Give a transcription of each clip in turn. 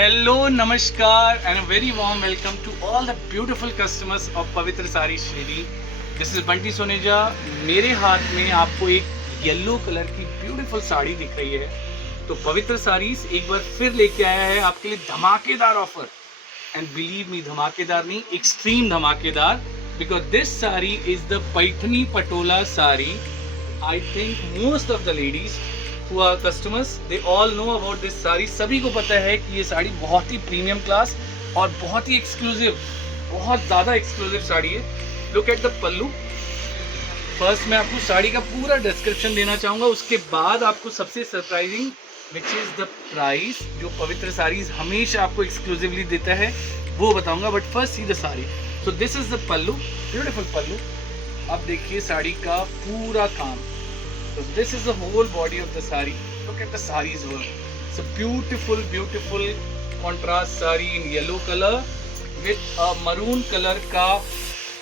Hello, Namaskar, and a very warm welcome to all the beautiful customers of पवित्र साड़ी श्रेणी। This is Bunty Soneja. मेरे हाथ में आपको एक येलो कलर की ब्यूटीफुल साड़ी दिख रही है। तो पवित्र साड़ीज एक बार फिर लेके आया है आपके लिए धमाकेदार ऑफर। एंड बिलीव मी, धमाकेदार नहीं, एक्सट्रीम धमाकेदार, because this sari is the Paithani Patola sari. I think most of the ladies who are customers, they all know about this sari. सभी को पता है कि ये साड़ी बहुत ही प्रीमियम क्लास और बहुत ही एक्सक्लूसिव, बहुत ज़्यादा एक्सक्लूसिव साड़ी है। Look at the pallu. First मैं आपको साड़ी का पूरा डिस्क्रिप्शन देना चाहूँगा, उसके बाद आपको सबसे surprising which is the price, जो पवित्र साड़ीज हमेशा आपको एक्सक्लूसिवली देता है, वो बताऊँगा। But first see the sari. So this is the pallu, beautiful pallu. अब देखिए साड़ी का पूरा काम। So this is the whole body of the sari. Look at the sari's work. It's a beautiful, beautiful contrast sari in yellow color with a maroon color ka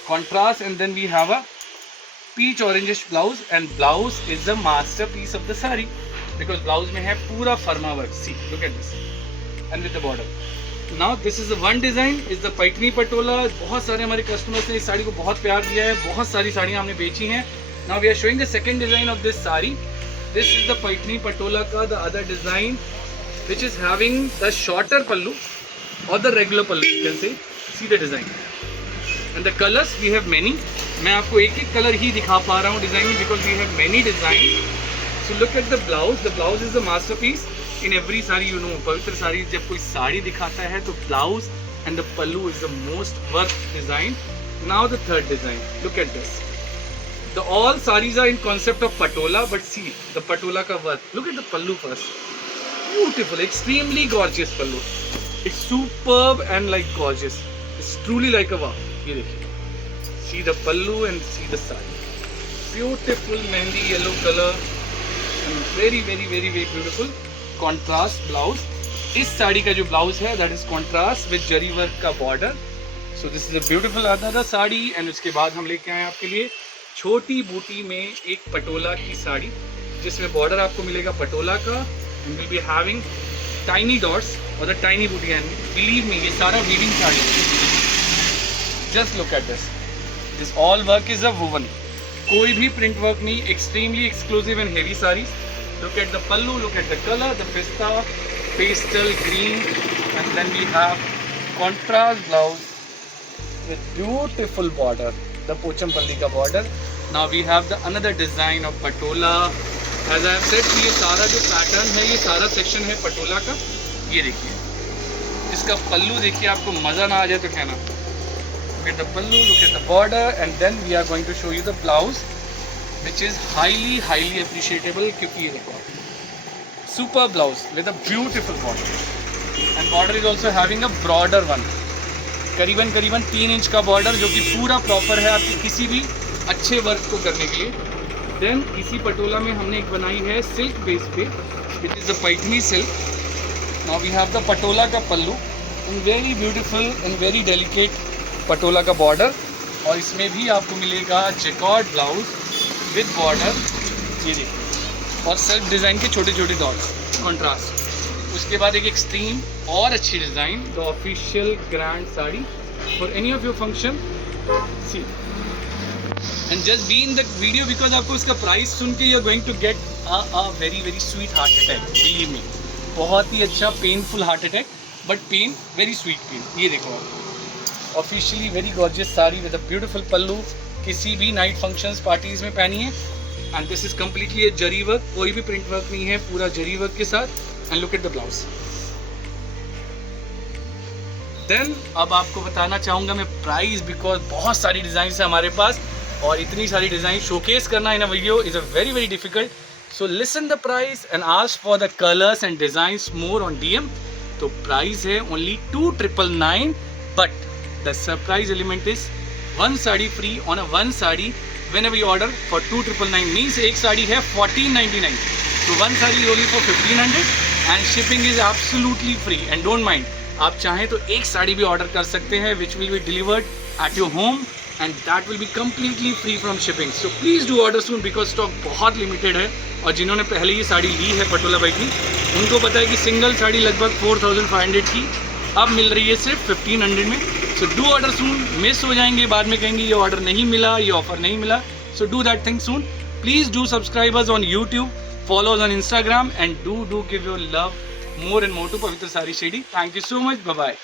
contrast, and then we have a peach orangish blouse, and blouse is the masterpiece of the sari because blouse mein hai pura farma work. See, look at this, and with the border. Now this is the one design is the Paithani Patola. बहुत सारे हमारे customers ने इस साड़ी को बहुत प्यार दिया है, बहुत सारी साड़ियाँ हमने बेची हैं। Now we are showing the second design of this sari. This is the Paithani Patola का the other design, which is having the shorter pallu or the regular pallu, you can say. See the design and the colors we have many. मैं आपको एक एक colour ही दिखा पा रहा हूँ design में because we have many designs. So look at the blouse. The blouse is the masterpiece in every sari. You know, पवित्र साड़ी जब कोई साड़ी दिखाता है तो blouse and the pallu is the most worth design. Now the third design. Look at this. The all sarees are in concept of patola, but see the patola ka work. Look at the pallu first. Beautiful, extremely gorgeous pallu. It's superb and like gorgeous. It's truly like a wow. ये देखिए, see the pallu and see the sari. Beautiful mehndi yellow color and very very very very beautiful contrast blouse. इस साड़ी का जो blouse है that is contrast with zari work का border. So this is a beautiful another sari, and उसके बाद हम लेके आए आपके लिए छोटी बूटी में एक पटोला की साड़ी, जिसमें बॉर्डर आपको मिलेगा पटोला का, and will be having tiny dots और the tiny buti. And believe me, ये सारा weaving sari. Just look at this, this all work is a woven, कोई भी प्रिंट वर्क नहीं, extremely exclusive and heavy sari. Look at the pallu, look at the colour, the pista pastel green, and then we have contrast blouse with beautiful border, the Pochampally का border. Now we have the another design of patola. As I have said, ये सारा जो pattern है, ये सारा section है पटोला का। ये देखिए, इसका पल्लू देखिए, आपको मज़ा ना आ जाए तो कहना। Look at the pallu, look at the border, and then we are going to show you the blouse, which is highly highly appreciable, क्योंकि ये देखो, super blouse with a beautiful border, and border is also having a broader one. करीबन 3 inch का border, जो कि पूरा proper है आपके किसी भी अच्छे वर्क को करने के लिए। देन इसी पटोला में हमने एक बनाई है सिल्क बेस पे, which is the Paithani silk. Now we have the Patola का pallu and very beautiful and very delicate Patola का बॉर्डर, और इसमें भी आपको मिलेगा जैकॉर्ड ब्लाउज विद बॉर्डर, ये देखिए, और सेल्फ डिज़ाइन के छोटे छोटे डॉट्स कॉन्ट्रास्ट। उसके बाद एक एक्सट्रीम और अच्छी design, the official grand sari for any of your function. See and just be in the video because आपको इसका प्राइस सुन के you are going to get a very very sweet heart attack. Believe me, बहुत ही अच्छा painful heart attack, but pain very sweet pain. ये देखो आप, officially very gorgeous sari with a beautiful pallu, किसी भी नाइट फंक्शंस पार्टीज में पहनी है। And this is completely A zari work, कोई भी प्रिंट वर्क नहीं है, पूरा जरी वर्क के साथ। And look at the blouse. Then अब आपको बताना चाहूँगा मैं प्राइस, बिकॉज बहुत सारी डिज़ाइन है हमारे पास, और इतनी सारी डिज़ाइन शोकेस करना in a video is a very very difficult. So listen the price and ask for the colours and designs more on DM। तो प्राइस है only 2999, but the surprise element is 1 sari free on a 1 sari whenever you order for 2999, means एक साड़ी है 1499, तो 1 sari only for 1500, and shipping is absolutely free. And don't mind, आप चाहें तो एक साड़ी भी ऑर्डर कर सकते हैं, which will be delivered at your home and that will be completely free from shipping. So please do order soon because stock बहुत limited है. और जिन्होंने पहले ये साड़ी ली है पटोला भाई की, उनको पता है कि सिंगल साड़ी लगभग 4500 की अब मिल रही है सिर्फ 1500 में. So do order soon. Miss हो जाएंगे, बाद में कहेंगे ये ऑर्डर नहीं मिला, ये ऑफर नहीं मिला. So do that thing soon. Please do subscribe us on YouTube, follow us on Instagram, and do give your love more and more to Pavitra Sari Shady. Thank you so much. Bye bye.